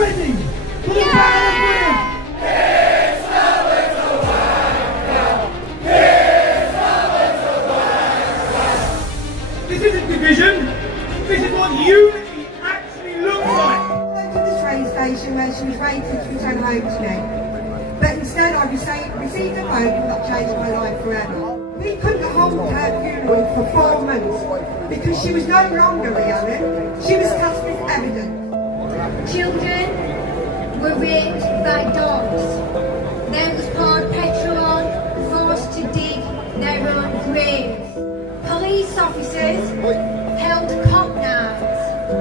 ready for the Battle of Britain? This isn't division. This is what unity actually looks like. I went to the train station where she was waiting to return home to me. But instead I received a phone that changed my life forever. We couldn't hold her funeral for 4 months because she was no longer Rhiannon. She was cast as evidence. Children were raped by dogs. There was poured petrol on, forced to dig their own graves. Police officers held cop knives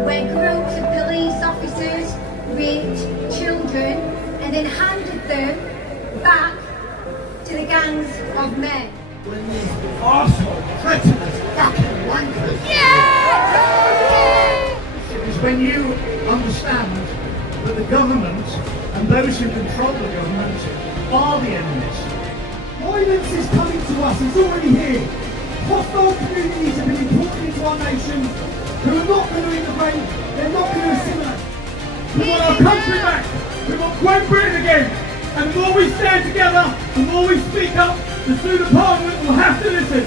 where groups of police officers raped children and then handed them back to the gangs of men. When these arsehole, treacherous, fucking wankers. It's when you understand that the government and those who control the government are the enemies. Violence is coming to us, it's already here. Hostile communities have been imported into our nation who are not going to integrate, they're not going to assimilate. We want our country back, we want Great Britain again. And the more we stand together, the more we speak up, the sooner Parliament will have to listen.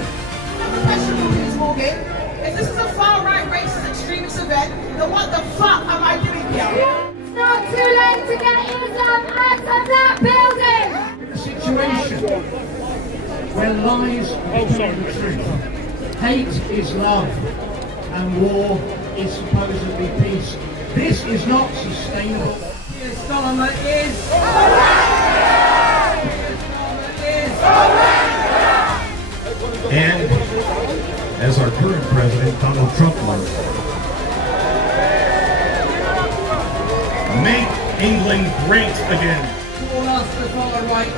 I'm a question for Piers Morgan. If this is a far-right racist extremist event, then what the fuck am I doing here? It's not too late to get Islam out of that building! In a situation where lies become the truth, hate is love, and war is supposedly peace. This is not sustainable. Keir Starmer is... And as our current president, Donald Trump, learned, make England great again. Call us the far right,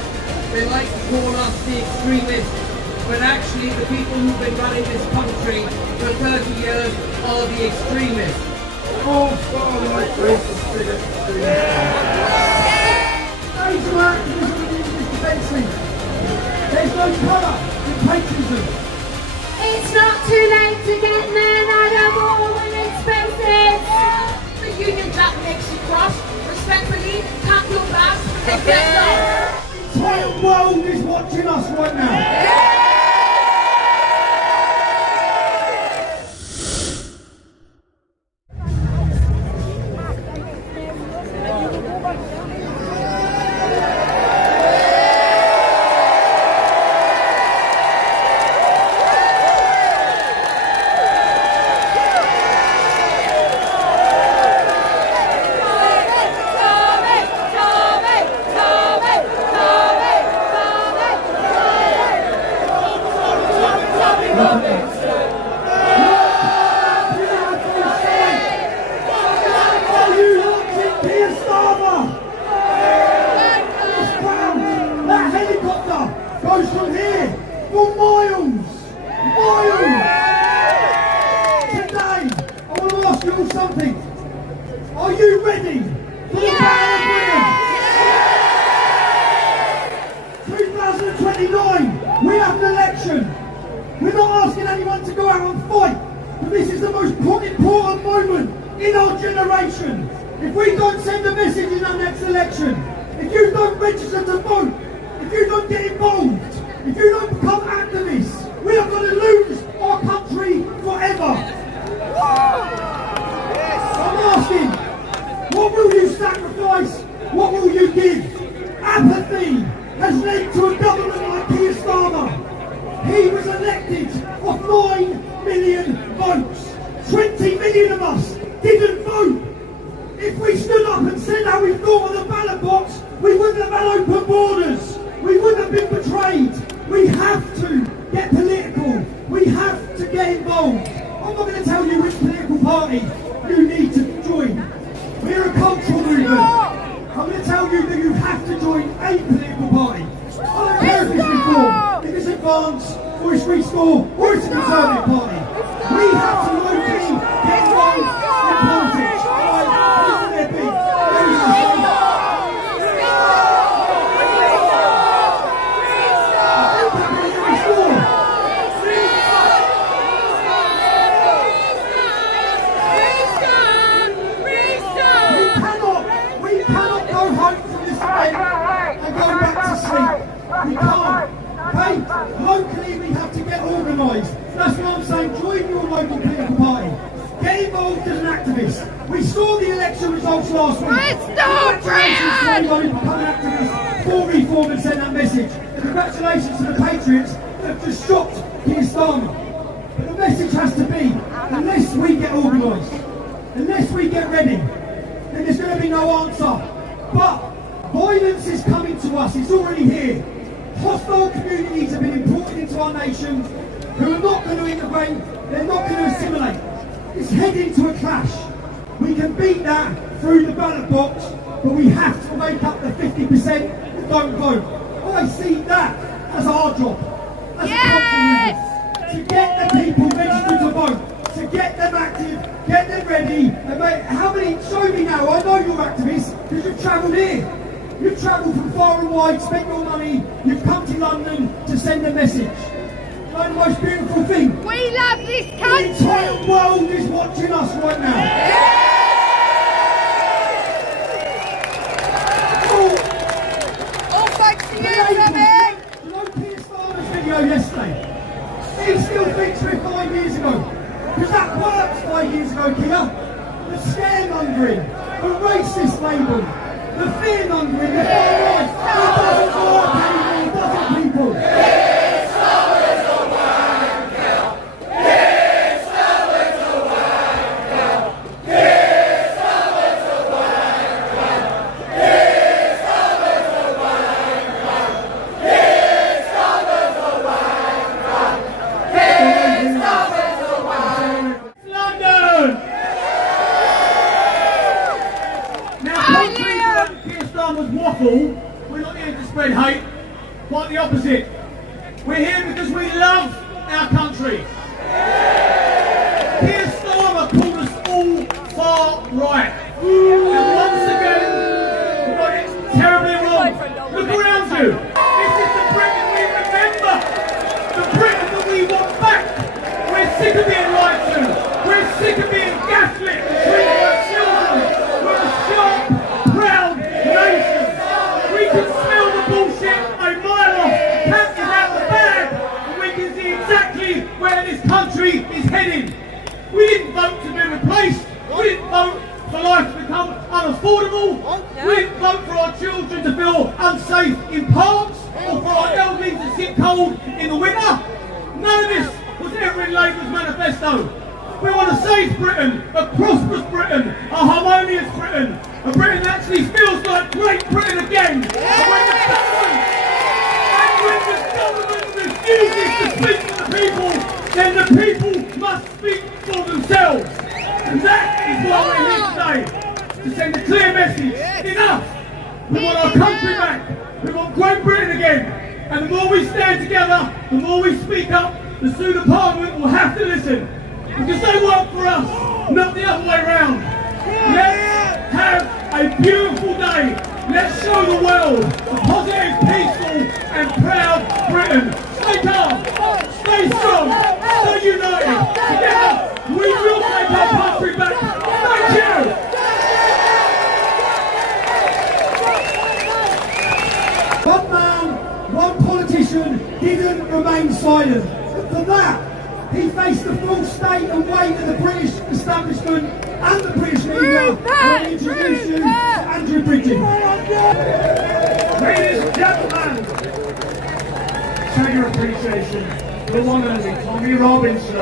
they like to call us the extremists, but actually the people who've been running this country for 30 years are the extremists. All far-right racist bigots. Those who activism within this defence league. There's no colour in patriotism. It's not too late to get men out of all women's spaces! The Union Jack makes you cross. Respectfully, pack your bags and get lost. The entire world is watching us right now. That helicopter goes from here for miles. Today, I want to ask you all something. Are you ready for the Battle of Britain? 2029, we have an election. We're not asking anyone to go out and fight, but this is the most important moment in our generation. If we don't send a message in our next election, if you don't register to vote, if you don't get involved, if you don't become activists, we are going to lose our country forever. I'm asking, what will you sacrifice? What will you give? Apathy has led to a government like Keir Starmer. He was elected off 9 million votes. 20 million of us didn't vote. If we stood up and said how we thought of the ballot box, we wouldn't have had open borders. We wouldn't have been betrayed. We have to get political. We have to get involved. I'm not going to tell you which political party you need to join. We're a cultural movement. I'm going to tell you that you have to join a political party. I don't care if it's Reform, if it's Advance, or it's Restore, or it's a Conservative party. We have to locally get involved in politics. We saying join your local political party. Get involved as an activist. We saw the election results last week. Congratulations to anyone who become an activist for reform and sent that message. And congratulations to the Patriots that have just stopped Keir Starmer. But the message has to be, unless we get organised, unless we get ready, then there's going to be no answer. But violence is coming to us, it's already here. Hostile communities have been imported into our nation who are not going to integrate, they're not going to assimilate. It's heading to a clash. We can beat that through the ballot box, but we have to make up the 50% that don't vote. I see that as our job, as a council to get the people registered to vote, to get them active, get them ready. And mate, how many, show me now, I know you're activists, because you've travelled here. You've travelled from far and wide, spent your money, you've come to London to send a message. The most beautiful thing. We love this country. The entire world is watching us right now. All thanks to you, Timmy. You know Keir Starmer's video yesterday? He still thinks we're 5 years ago. Because that worked 5 years ago, Keir. The scaremongering, the racist label, the fear-mongering, the far right. It doesn't work anymore, does it, people? We're not here to spread hate, quite the opposite. We're here because we love our country. Keir Starmer called us all far right. And once again, we got it terribly wrong. Look around you. This is the Britain we remember. The Britain that we want back. We're sick of being lied to. We're sick of being gaslit and treating our children. We're a sharp, proud nation. We can smell the bullshit a mile off. The cat is out the bag, and we can see exactly where this country is heading. We didn't vote to be replaced. We didn't vote for life to become unaffordable. We didn't vote for our children to feel unsafe in parks, or for our elderly to sit cold in the winter. None of this was ever in Labour's manifesto. We want a safe Britain, a prosperous Britain, a harmonious Britain, a Britain that actually feels like Great Britain again. And when the government refuses to speak for the people, then the people must speak for themselves. And that is why we're here today, to send a clear message. Enough! We want our country back. We want Great Britain again. And the more we stand together, the more we speak up, the sooner Parliament will have to listen. Because they work for us, not the other way round. Let's have a beautiful day. Let's show the world a positive, peaceful and proud Britain. Stay calm, stay strong, stay united. Together, we will take our country back. Thank you. One man, one politician didn't remain silent. And for that, he faced the full state and weight of the British establishment and the British media when I introduced you to Andrew Bridgen. Ladies and gentlemen, show your appreciation to the one and only Tommy Robinson.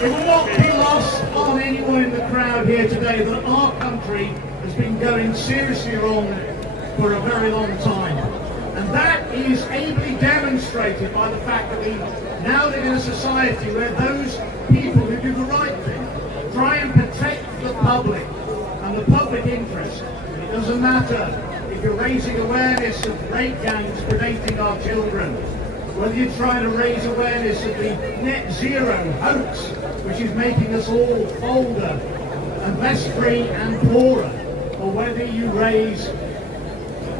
It will not be lost on anyone in the crowd here today that our country has been going seriously wrong for a very long time. And that is ably demonstrated by the fact that we now live in a society where those people who do the right thing try and protect the public and the public interest. It doesn't matter if you're raising awareness of rape gangs predating our children, whether you're trying to raise awareness of the net zero hoax, which is making us all older and less free and poorer, or whether you raise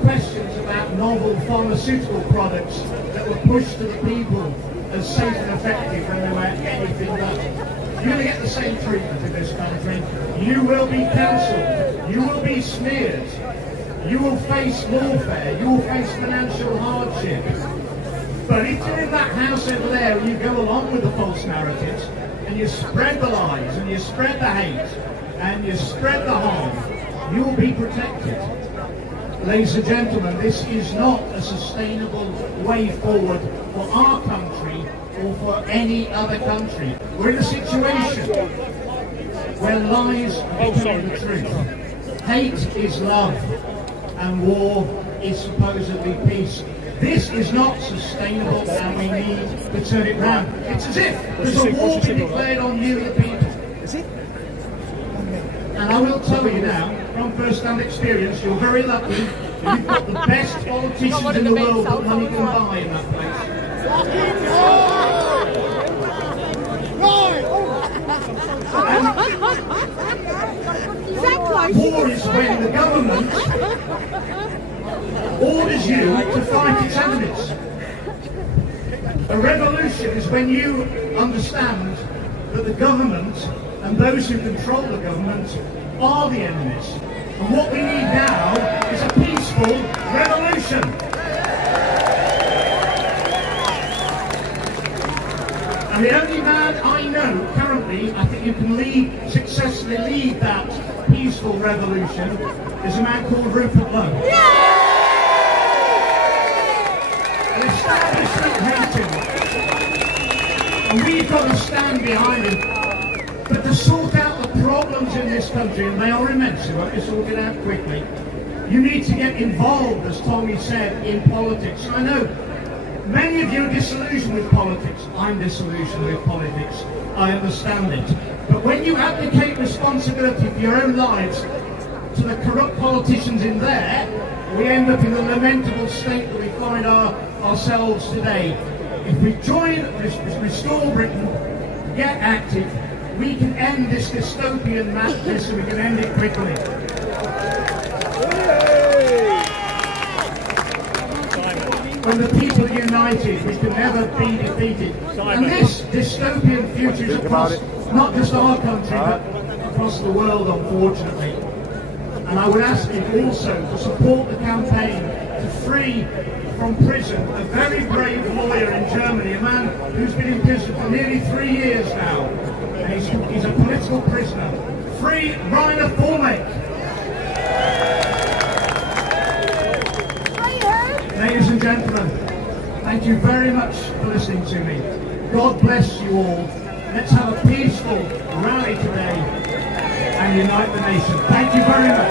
questions about novel pharmaceutical products that were pushed to the people as safe and effective when they were anything but. You're going to get the same treatment in this country. You will be cancelled. You will be smeared. you will face warfare, you will face financial hardship. But if you're in that house over there and you go along with the false narratives, and you spread the lies, and you spread the hate, and you spread the harm, you will be protected. Ladies and gentlemen, this is not a sustainable way forward for our country or for any other country. We're in a situation where lies become the truth. Hate is love, and war is supposedly peace. This is not sustainable, and we need to turn it round. It's as if there's a war being declared on you, the people. And I will tell you now, from first-hand experience, you're very lucky. You've got the best politicians in the world that money can buy in that place. War is when the government orders you to fight its enemies. A revolution is when you understand that the government and those who control the government are the enemies. And what we need now is a peaceful revolution. And the only man I know currently, I think you can successfully lead that peaceful revolution, is a man called Rupert Lowe. An establishment hates him. And we've got to stand behind him. But to sort out the problems in this country, and they are immense, you won't be sorted out quickly, you need to get involved, as Tommy said, in politics. I know many of you are disillusioned with politics. I'm disillusioned with politics. I understand it. But when you abdicate responsibility for your own lives to the corrupt politicians in there, we end up in the lamentable state that we find ourselves today. If we join, restore Britain, get active, we can end this dystopian madness, and we can end it quickly. When the people are united, we can never be defeated. And this dystopian future is across not just our country, but across the world, unfortunately. And I would ask you also to support the campaign to free from prison a very brave lawyer in Germany, a man who's been in prison for nearly 3 years now. And he's a political prisoner. Free Rainer Formake. Ladies and gentlemen, thank you very much for listening to me. God bless you all. Let's have a peaceful rally today and unite the nation. Thank you very much.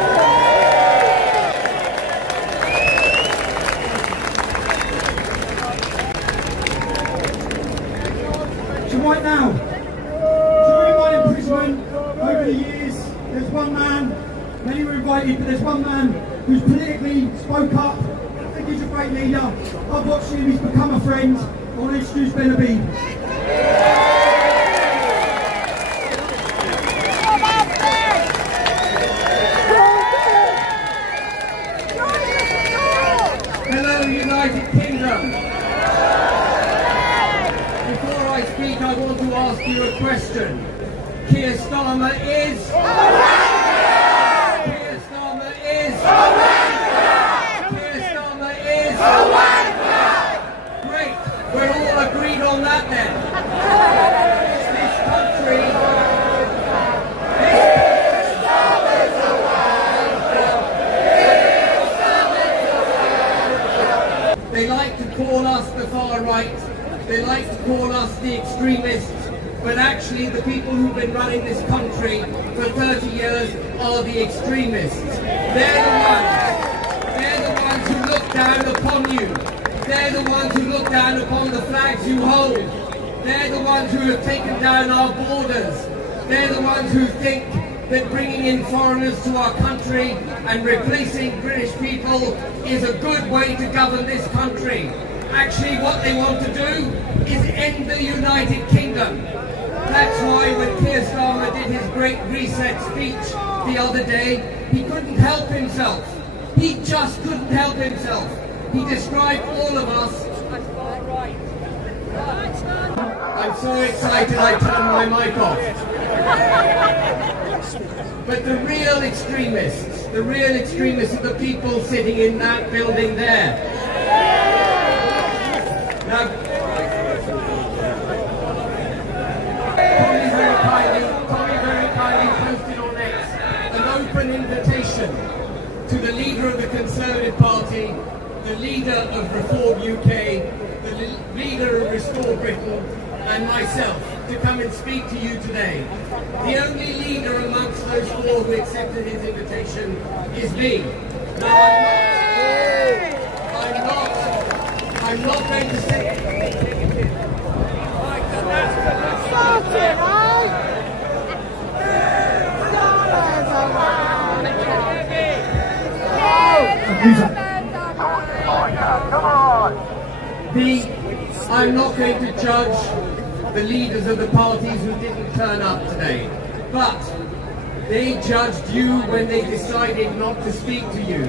So right now, during my imprisonment over the years, there's one man, many were invited, but there's one man who's politically spoke up. I think he's a great leader. I've watched him, he's become a friend. I want to introduce Ben Habib. Hello, United Kingdom. Before I speak, I want to ask you a question. Keir Starmer is... Keir Starmer is... Keir Starmer is... Great. We're all agreed on that then. This country... They like to call us the far right, they like to call us the extremists, but actually the people who've been running this country for 30 years are the extremists. They're the ones who look down upon you. They're the ones who look down upon the flags you hold. They're the ones who have taken down our borders. They're the ones who think that bringing in foreigners to our country and replacing British people is a good way to govern this country. Actually, what they want to do is end the United Kingdom. That's why when Keir Starmer did his great reset speech the other day, he couldn't help himself. He just couldn't help himself. He described all of us as far right. I'm so excited I turned my mic off. But the real extremists, The real extremists are the people sitting in that building there. Now, Tommy very kindly posted on X an open invitation to the leader of the Conservative Party, the leader of Reform UK, the leader of Restore Britain, and myself to come and speak to you today. The only leader amongst those four who accepted his invitation is me. Now, I'm not going to say... I'm not going to judge the leaders of the parties who didn't turn up today, but they judged you when they decided not to speak to you.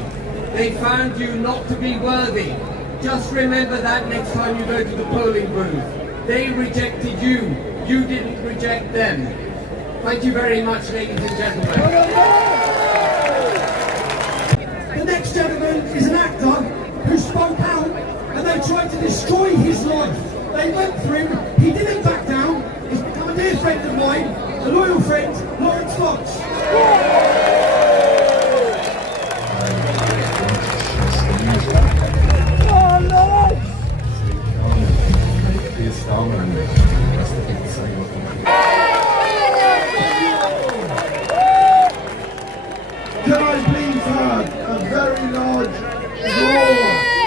They found you not to be worthy. Just remember that next time you go to the polling booth. They rejected you. You didn't reject them. Thank you very much, ladies and gentlemen. The next gentleman is an actor who spoke out and they tried to destroy his life. They went through, he didn't back down, he's become a dear friend of mine, a loyal friend, Lawrence Fox. Can I please have a very large roar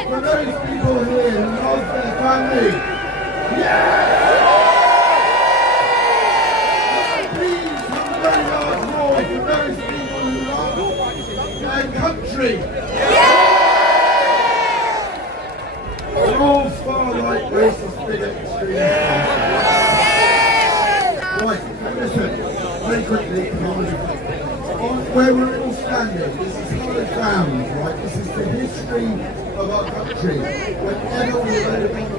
for those people here who lost their family? Yes! Please have a very large roar for those people who love their country. We're all far-right, racist, bigot, extremists. Right, listen, very quickly, where we're all standing, this is hallowed ground, right? This is the history of our country. Whenever we've heard about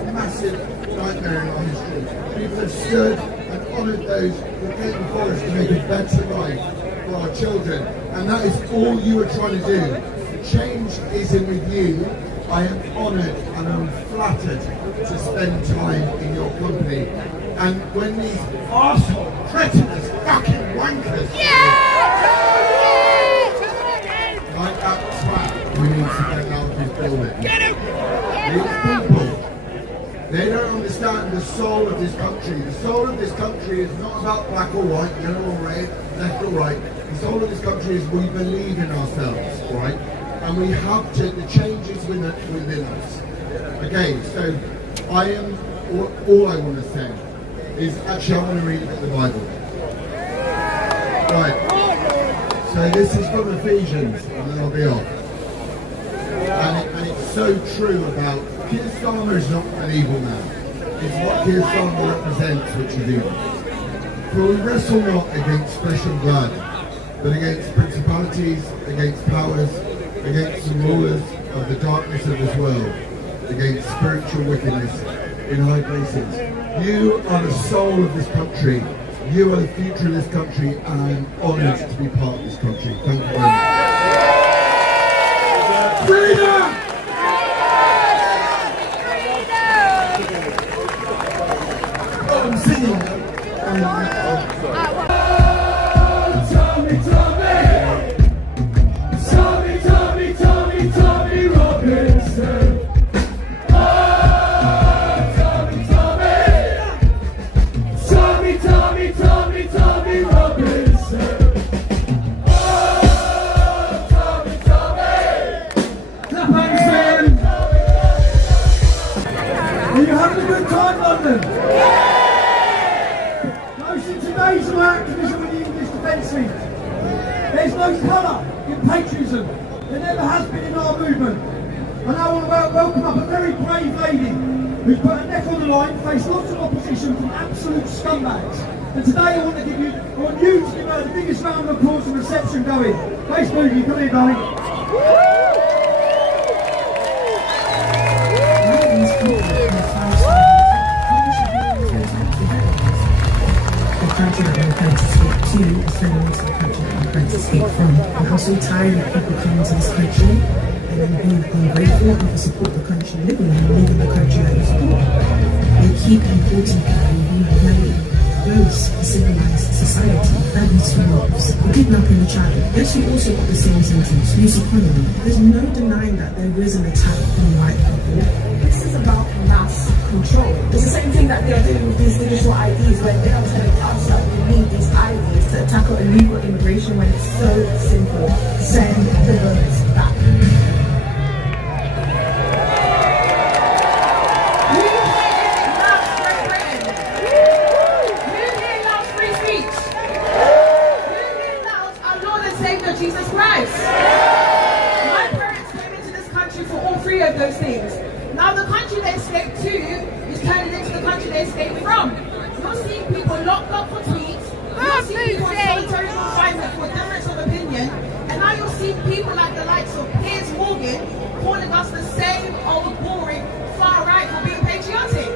a massive nightmare in our history, people have stood and honoured those who came before us to make a better life for our children. And that is all you are trying to do. The change is in with you. I am honoured and I'm flattered to spend time in your company. And when these arsehole, cretinous, fucking wankers like that twat, we need to get out of this building. These people, they don't understand the soul of this country. The soul of this country is not about black or white, yellow or red, left or right. The soul of this country is we believe in ourselves, right? And we have to, the change is within us. Okay, so I am, all I want to say is, actually I'm going to read the Bible. Right, so this is from Ephesians, and then I'll be off. And it's so true about, Keir Starmer is not an evil man. It's what Keir Starmer represents which is evil. For we wrestle not against flesh and blood, but against principalities, against powers, against the rulers of the darkness of this world, against spiritual wickedness in high places. You are the soul of this country. You are the future of this country, and I am honoured to be part of this country. Thank you very much. Freedom! Oh, I'm singing now. Tommy Robinson. Tommy Robinson. Oh, Tommy. Clap hands then. Are you having a good time, London? No, since today's no activism with the English Defence League. There's no colour in patriotism. There never has been in our movement. And I want to welcome up a very brave lady who's put her neck on the line, faced lots of opposition from absolute scumbags. And today I want you to give her the biggest round of applause and reception going. Grace Moody, come here, darling. The country had to escape from. And I'm so tired of people coming to this country and then being ungrateful and to support the country you live in and leaving the country that you support. They keep importing people who have very gross, civilized society, family swamps, kidnapping a child. Yes, you also got the same sentence, loose economy. There's no denying that there is an attack on white people. This is about mass control. It's the same thing that they're doing with these digital IDs, where they are telling us that we need these IDs to tackle illegal immigration when it's so simple. Send the votes back. Jesus Christ. My parents came into this country for all three of those things. Now the country they escaped to is turning into the country they escaped from. You're seeing people locked up for tweets. You're seeing people in solitary confinement for difference of opinion. And now you're seeing people like the likes of Piers Morgan calling us the same old boring far right for being patriotic.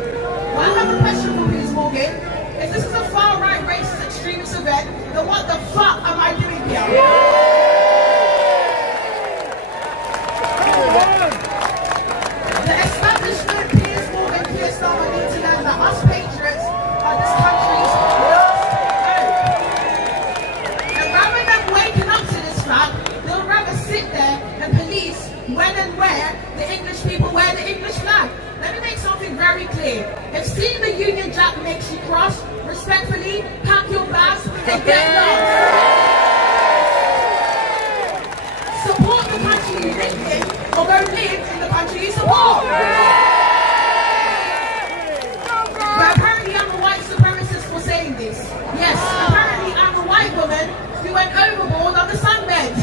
Well, I have a question for Piers Morgan. If this is a far right racist extremist event, then what the fuck am I doing here? The establishment, Piers Morgan, Keir Starmer need to learn that us patriots are this country's last hope. And rather than waking up to this fact, they'll rather sit there and police when and where the English people wear the English flag. Let me make something very clear. If seeing the Union Jack makes you cross, respectfully, pack your bags and get lost. Support the country you live in, or go live in the country you support. But apparently I'm a white supremacist for saying this. Yes, apparently I'm a white woman who went overboard on the sunbed.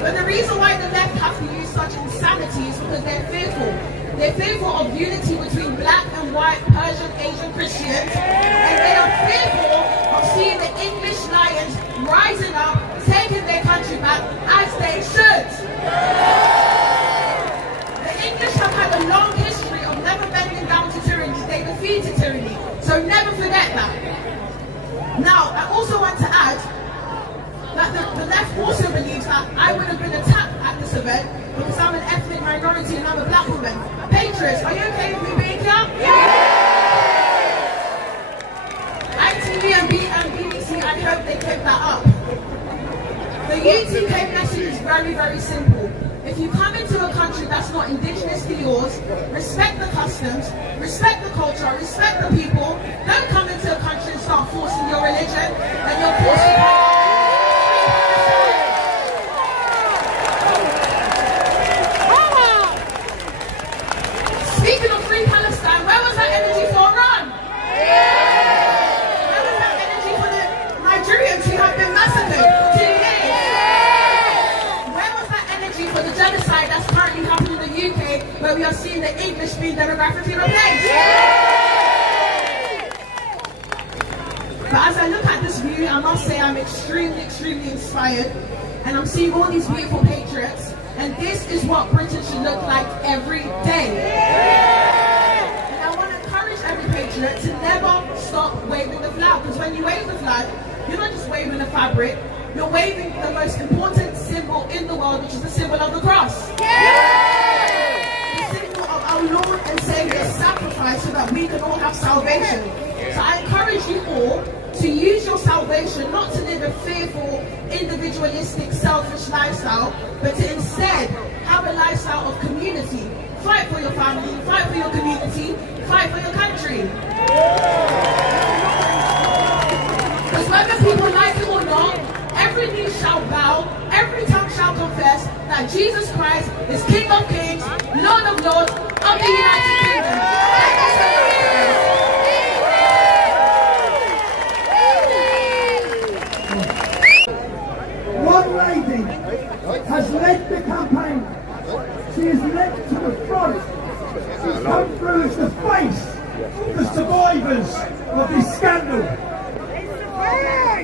But the reason why the left have to use such insanity is because they're fearful. They're fearful of unity between black and white, Persian, Asian Christians, and they are fearful of seeing the English lions rising up, taking their country back as they should. The English have had a long history of never bending down to tyranny. They defeated tyranny, so never forget that. Now, I also want to add that the left also believes that I would have been attacked at this event because I'm an ethnic minority and I'm a black woman. Patriots, are you okay with me being here? ITV and BBC, I hope they kept that up. The UTK message is very, very simple. If you come into a country that's not indigenous to yours, respect the customs, respect the culture, respect the people. Don't come into a country and start forcing your religion and your forcing. Speaking of free Palestine, where was that energy for Iran? Where was that energy for the Nigerians who have been massacred for 2 years? Where was that energy for the genocide that's currently happening in the UK, where we are seeing the English being demographically replaced? But as I look at this view, I must say I'm extremely, extremely inspired. And I'm seeing all these beautiful patriots. And this is what Britain should look like every day. And I want to encourage every patriot to never stop waving the flag. Because when you wave the flag, you're not just waving the fabric, you're waving the most important symbol in the world, which is the symbol of the cross. The symbol of our Lord and Savior's sacrifice so that we can all have salvation. So I encourage you all to use your salvation not to live a fearful, individualistic, selfish lifestyle, but to instead have a lifestyle of community. Fight for your family, fight for your community, fight for your country. Because whether people like it or not, every knee shall bow, every tongue shall confess that Jesus Christ is King of Kings, Lord of Lords of the United Kingdom. Thank you so much. One lady has led the campaign. She has led to the front. She's come through as the face, the survivors of this scandal.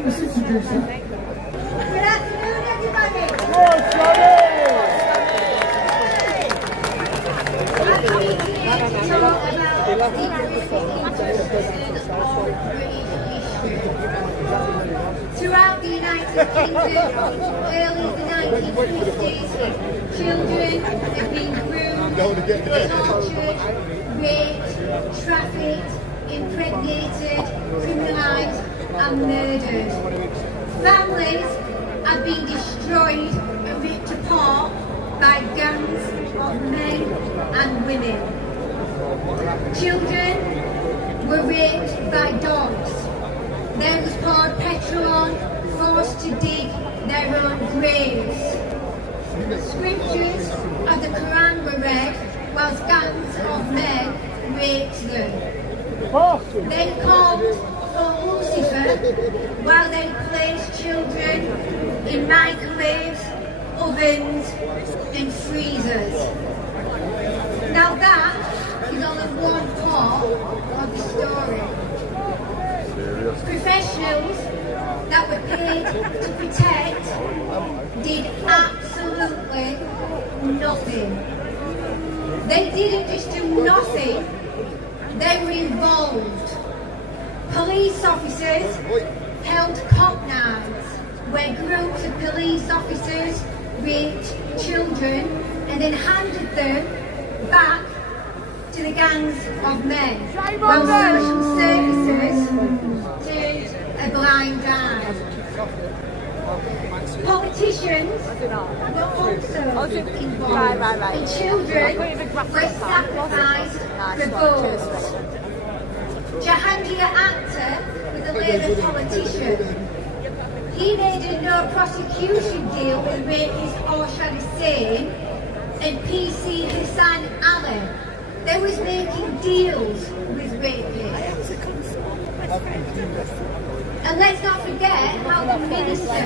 Let's introduce her. Good afternoon, everybody. To Throughout the United Kingdom, early in the 1950s, children have been groomed, tortured, raped, trafficked, impregnated, criminalised and murdered. Families have been destroyed and ripped apart by gangs of men and women. Children were raped by dogs. Then was poured petrol on, forced to dig their own graves. Scriptures of the Quran were read whilst gangs of men raped them. They called for Lucifer while they placed children in microwaves, ovens and freezers. Now that is only one part of the story. Professionals that were paid to protect did absolutely nothing. They didn't just do nothing, they were involved. Police officers held cop nights where groups of police officers raped children and then handed them back to the gangs of men, while social services turned a blind eye. Politicians were also involved, and children were sacrificed for votes. Jahangir Akhtar was a Labour politician. He made a no prosecution deal with rapist Arshad Hussain and PC Hassan Ali. They was making deals with rapists. And let's not forget how the minister,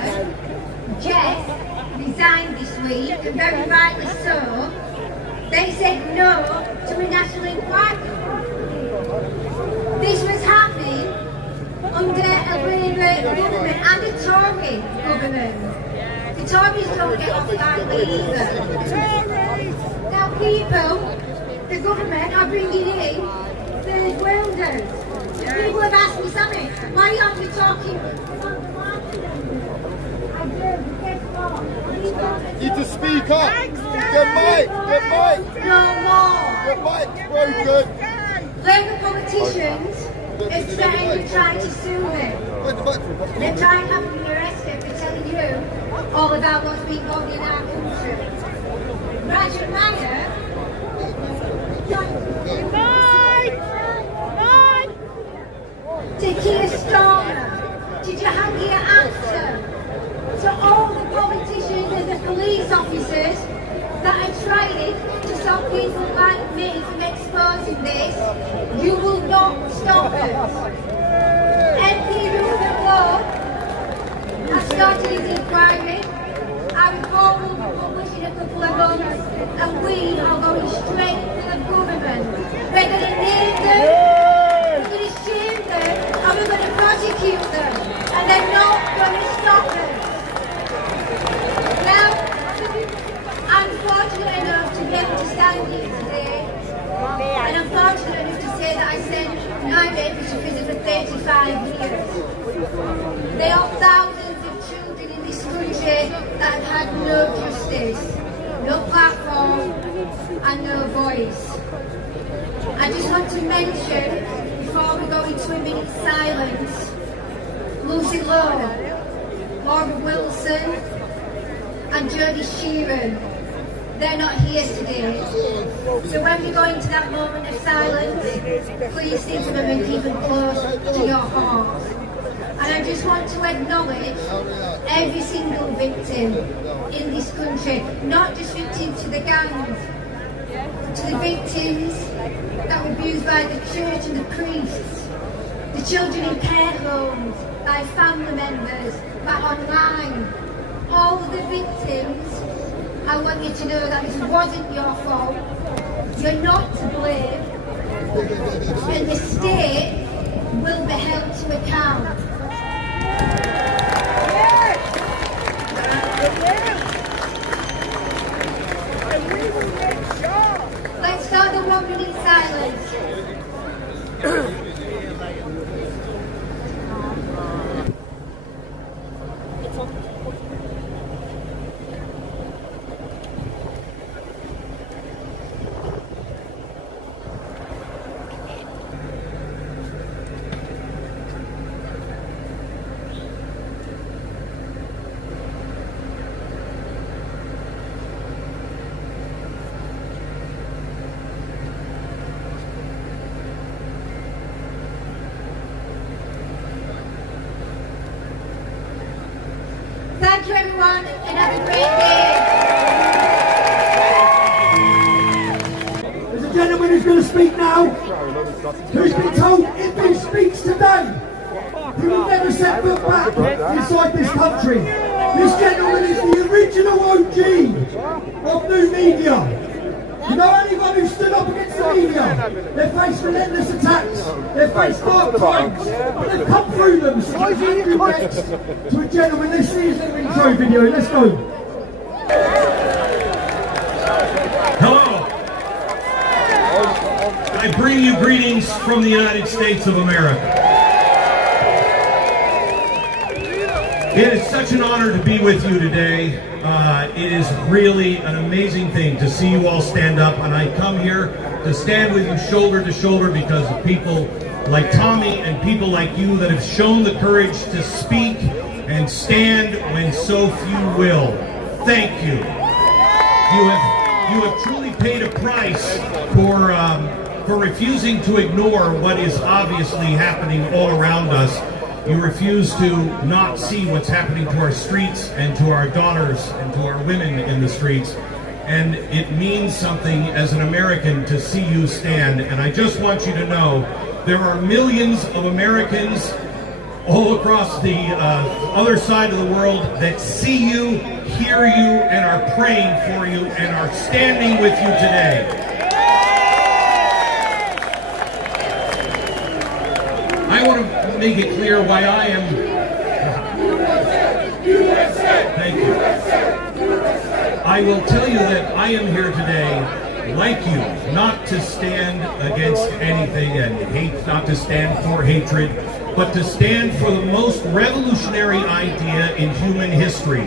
Jeff, resigned this week, and very rightly so. They said no to a national inquiry. This was happening under a Labour government and a Tory government. The Tories don't get off lightly either. Now people, the government are bringing in third worlders. People have asked me something. Why aren't you talking? You need to speak up. Good mic. No more. Good mic broken. Labour politicians have tried to sue them. They're trying to have them arrested for telling you all about what's been going on in our country. Roger Meyer. To Keir Starmer, to Jahangir Akhtar, to all the politicians and the police officers that are trying to stop people like me from exposing this, you will not stop us. MP Rupert Ward has started his inquiry. Our report will be published in a couple of months, and we are going straight to the government. We're going to name them, we're going to shame them, and we're going to prosecute them, and they're not going to stop us. Now, I'm fortunate enough to be able to stand here today, and I'm fortunate enough to say that I sent my papers to prison for 35 years. There are thousands of children in this country that have had no justice, no platform, and no voice. I just want to mention, before we go into a minute's silence, Lucy Lowe, Laura Wilson, and Jodie Sheeran. They're not here today. So when we go into that moment of silence, please think of them and keep them close to your heart. And I just want to acknowledge every single victim in this country, not just victims to the gangs, to the victims that were abused by the church and the priests, the children in care homes, by family members, by online. All of the victims, I want you to know that it wasn't your fault. You're not to blame. And the state will be held to account. Let's start the 1 minute silence. everyone and have a great day. There's a gentleman who's going to speak now, who's been told if he speaks today, he will never set foot back inside this country. This gentleman is the original OG of new media. You know anyone who stood up against the media? They've faced relentless attacks, they've faced hard times, but they've come through them. So give you next to a gentleman. Let's see his little intro video. Let's go. Hello. I bring you greetings from the United States of America. It is such an honor to be with you today. It is really an amazing thing to see you all stand up, and I come here to stand with you shoulder to shoulder because of people like Tommy and people like you that have shown the courage to speak and stand when so few will. Thank you. You have truly paid a price for refusing to ignore what is obviously happening all around us. You refuse to not see what's happening to our streets and to our daughters and to our women in the streets. And it means something as an American to see you stand. And I just want you to know there are millions of Americans all across the other side of the world that see you, hear you, and are praying for you and are standing with you today. I want to make it clear why I am. Thank you. I will tell you that I am here today, like you, not to stand against anything and hate, not to stand for hatred, but to stand for the most revolutionary idea in human history,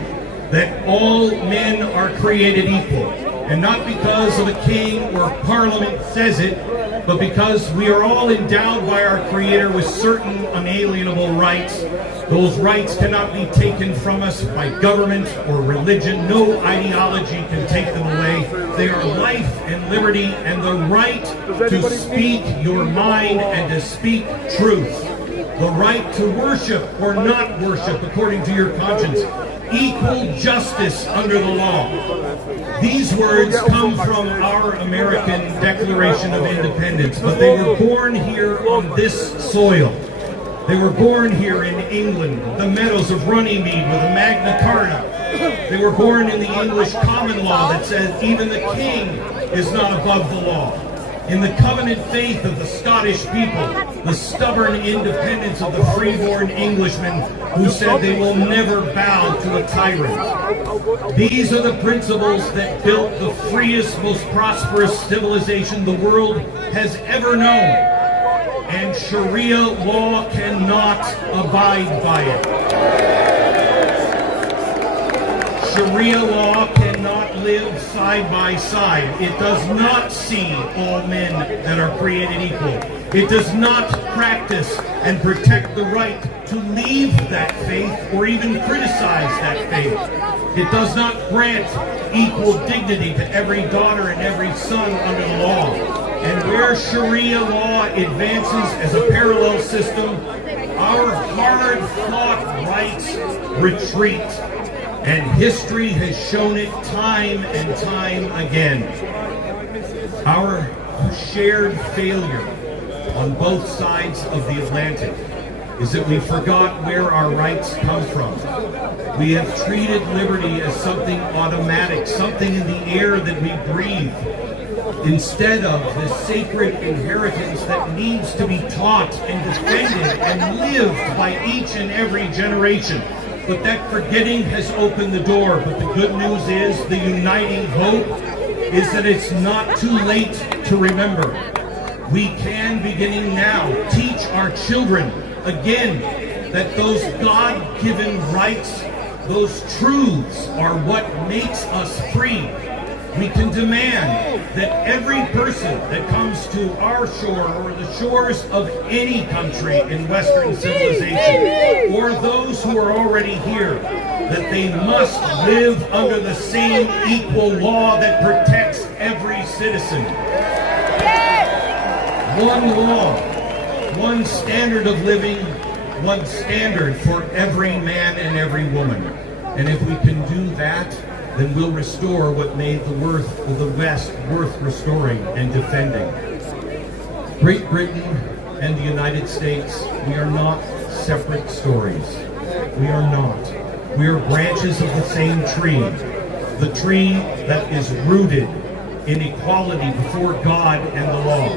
that all men are created equal. And not because of a king or parliament says it, but because we are all endowed by our Creator with certain unalienable rights. Those rights cannot be taken from us by government or religion. No ideology can take them away. They are life and liberty and the right to speak your mind and to speak truth. The right to worship or not worship according to your conscience. Equal justice under the law. These words come from our American Declaration of Independence, but they were born here on this soil. They were born here in England, the meadows of Runnymede with a Magna Carta. They were born in the English common law that says even the king is not above the law. In the covenant faith of the Scottish people, the stubborn independence of the freeborn Englishmen who said they will never bow to a tyrant. These are the principles that built the freest, most prosperous civilization the world has ever known. And Sharia law cannot abide by it. Sharia law cannot live side by side. It does not see all men that are created equal. It does not practice and protect the right to leave that faith or even criticize that faith. It does not grant equal dignity to every daughter and every son under the law. And where Sharia law advances as a parallel system, our hard-fought rights retreat. And history has shown it time and time again. Our shared failure on both sides of the Atlantic is that we forgot where our rights come from. We have treated liberty as something automatic, something in the air that we breathe, instead of the sacred inheritance that needs to be taught and defended and lived by each and every generation. But that forgetting has opened the door. But the good news is, the uniting hope is that it's not too late to remember. We can, beginning now, teach our children again that those God-given rights, those truths are what makes us free. We can demand that every person that comes to our shore or the shores of any country in Western civilization, or those who are already here, that they must live under the same equal law that protects every citizen. One law, one standard of living, one standard for every man and every woman. And if we can do that, then we'll restore what made the West worth restoring and defending. Great Britain and the United States, we are not separate stories. We are not. We are branches of the same tree. The tree that is rooted in equality before God and the law.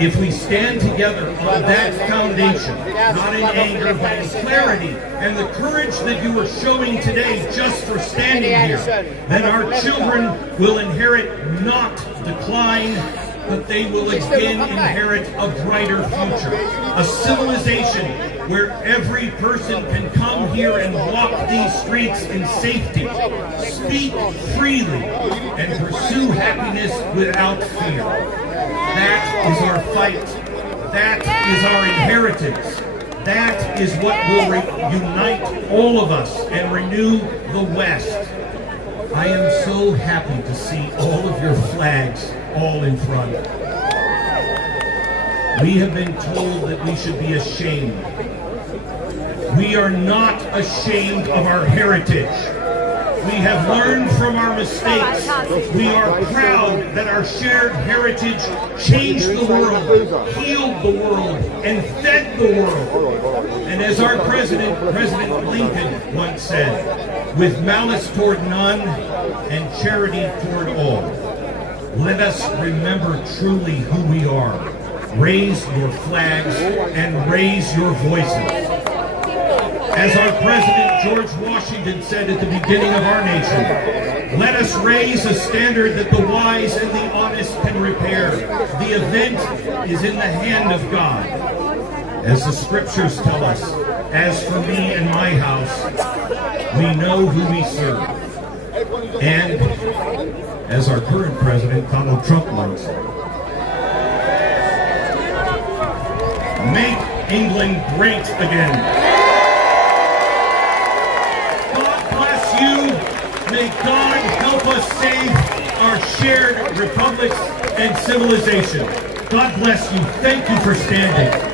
If we stand together on that foundation, not in anger, but in clarity, and the courage that you are showing today just for standing here, then our children will inherit not decline, but they will again inherit a brighter future. A civilization where every person can come here and walk these streets in safety, speak freely, and pursue happiness without fear. That is our fight. That is our inheritance. That is what will unite all of us and renew the West. I am so happy to see all of your flags all in front. We have been told that we should be ashamed. We are not ashamed of our heritage. We have learned from our mistakes. We are proud that our shared heritage changed the world, healed the world, and fed the world. And as our President Lincoln once said, with malice toward none and charity toward all. Let us remember truly who we are. Raise your flags and raise your voices. As our President George Washington said at the beginning of our nation, let us raise a standard that the wise and the honest can repair. The event is in the hand of God. As the scriptures tell us, as for me and my house, we know who we serve. And as our current president, Donald Trump, once said, make England great again. May God help us save our shared republics and civilization. God bless you. Thank you for standing.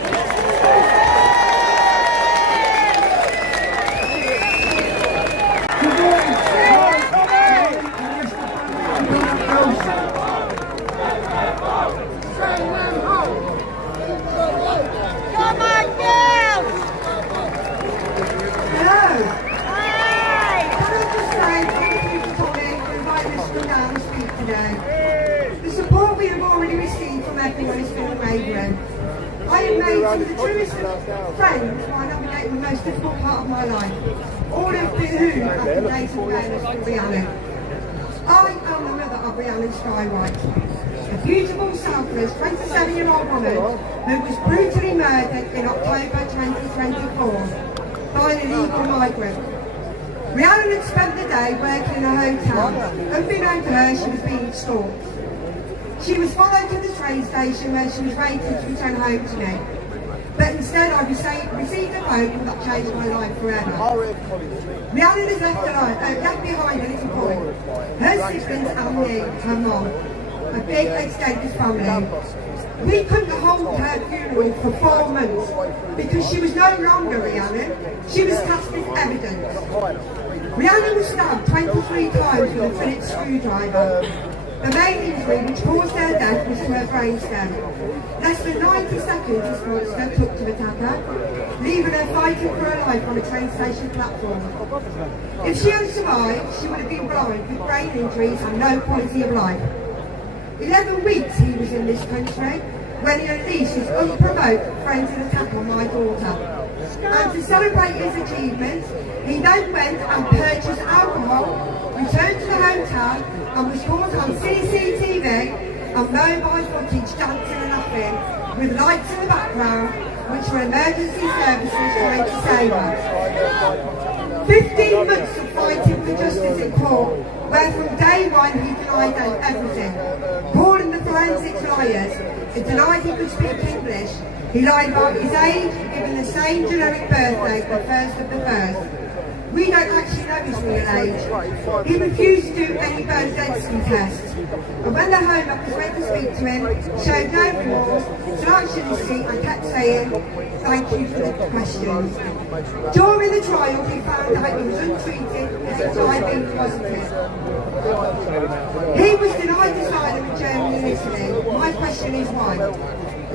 The support we have already received from everyone has been amazing. I have made some of the truest of friends while navigating the most difficult part of my life, all of whom have been dating awareness for Rhiannon. I am the mother of Rhiannon Skywhite, a beautiful, selfless 27-year-old woman who was brutally murdered in October 2024 by an illegal migrant. Rhiannon had spent the day working in a hotel. Unbeknown to her, she was being stalked. She was followed to the train station where she was waiting to return home to me. But instead I received a phone call that changed my life forever. Rhiannon has left behind a little boy, her siblings and me, her mum, a big extended family. We couldn't hold her funeral for 4 months because she was no longer Rhiannon. She was cast as evidence. Rhiannon was stabbed 23 times with a Phillips screwdriver. The main injury which caused her death was to her brainstem. Less than 90 seconds this monster took to attack her, leaving her fighting for her life on a train station platform. If she had survived, she would have been blind with brain injuries and no quality of life. 11 weeks he was in this country when he unleashed his unprovoked frenzied attack on my daughter. And to celebrate his achievements, he then went and purchased alcohol, returned to the hotel and was caught on CCTV and mobile footage dancing and laughing with lights in the background which were emergency services trying to save her. 15 months of fighting for justice in court, where from day one he denied everything. Calling the forensics liars, he denied he could speak English, he lied about his age, giving the same generic birthday, the 1st of the 1st. We don't actually know his real age. He refused to do any bone density tests. And when the Home Office went to speak to him, showed no remorse, slouched in his seat and kept saying, "Thank you for the questions." During the trial, we found out he was untreated as HIV positive. He was denied asylum in Germany and Italy. My question is why?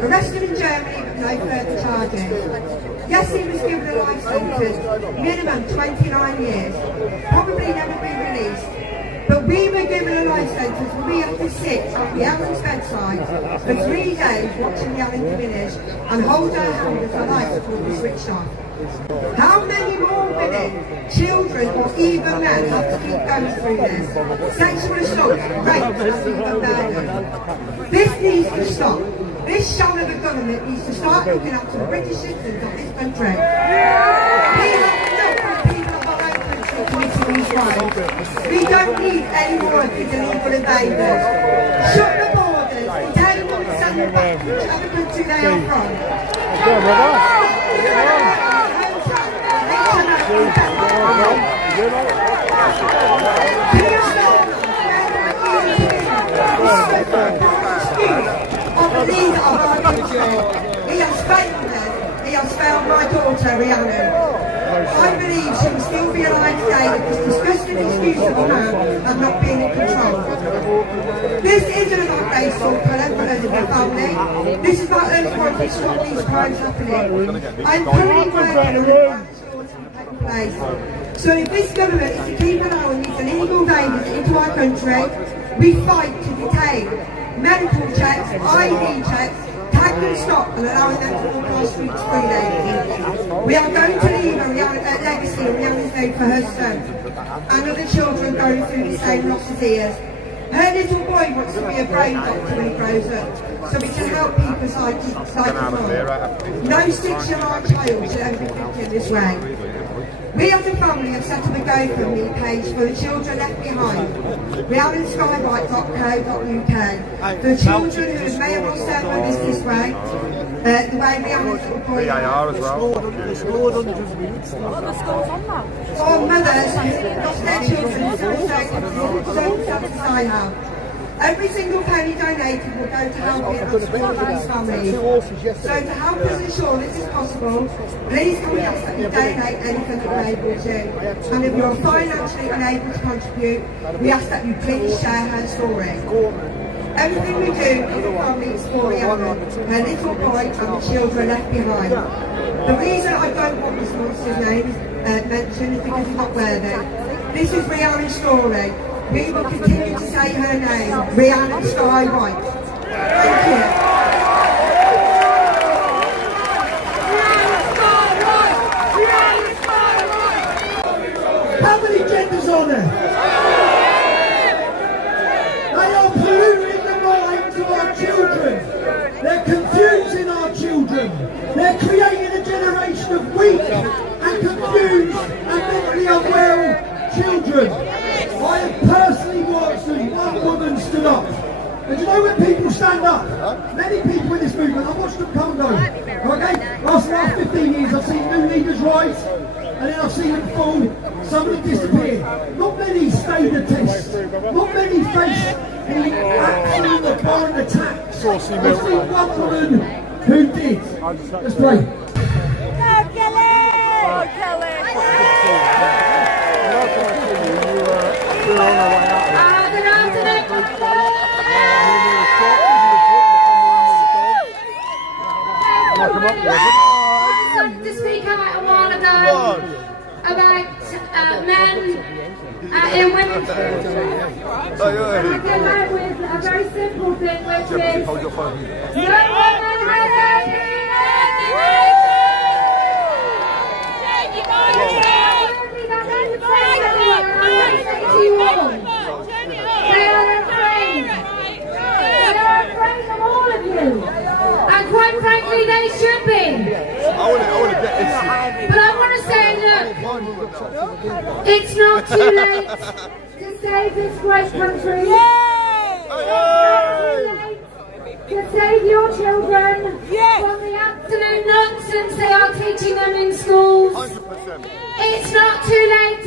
Arrested in Germany but no further charges. Yes, he was given a life sentence, minimum 29 years, probably never be released. But we were given a life sentence where we had to sit on the Alan's bedside for 3 days watching the Alan diminish and hold her hand as her life support was switched off. How many more women, children or even men have to keep going through this? Sexual assault, rape and even murder. This needs to stop. This sham of a government needs to start looking after the British citizens of this country. We have enough of people of our own country committing these crimes. We don't need any more of these illegal invaders. Shut the borders, detain them and send them back to whichever country they are from. Of the leader of our country. He has failed us. He has failed my daughter, Rhiannon. I believe she will still be alive today if this disgusting excuse of a man had not been in control. This isn't about race or colour for us in the family. This is about us wanting to stop these crimes happening. I'm currently working on a taking place. So if this government is to keep allowing these illegal invaders into our country, we fight to detain. Medical checks, ID checks, tag and stop and allowing them to walk our streets freely. We are going to leave a legacy of Rhiannon's name for her son and other children going through the same loss as hers. Her little boy wants to be a brain doctor when he grows up, so we can help people like mine. No 6-year-old child should ever be thinking this way. We as a family have set up a GoFundMe page for the children left behind, RhiannonSkyWhite.co.uk, for children who may have lost their mothers this way, the way Rhiannon's little boy as well. or mothers who lost their children in circumstances I have. Every single penny donated will go to helping and supporting these families. So to help us ensure this is possible, please can we ask that you donate anything that you're able to. And if you're financially unable to contribute, we ask that you please share her story. Everything we do as a family is for Rhiannon, her little boy and the children left behind. The reason I don't want this monster's name mentioned is because he's not worthy. This is Rhiannon's story. We will continue to say her name, Rhiannon Sky White. Thank you. How many genders are there? They are polluting the minds of our children. They're confusing our children. They're creating a generation of weak and confused and mentally unwell children. I have personally watched as one woman stood up. And do you know when people stand up? Many people in this movement, I've watched them come and go. Okay? Last 15 years I've seen new leaders rise, and then I've seen them fall. Some of them disappear. Not many stayed the test. Not many faced the absolute abhorrent attacks. I've seen one woman who did. Let's play. Go Kelly! Go Kelly! Good afternoon, I wanted to speak out a while ago about men in women's sports. I came out with a very simple thing, which is no woman has any and quite frankly they should be. But I want to say, look, it's not too late to save this great country. It's not too late to save your children from the absolute nonsense they are teaching them in schools. It's not too late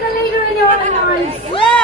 the leader in your own lives.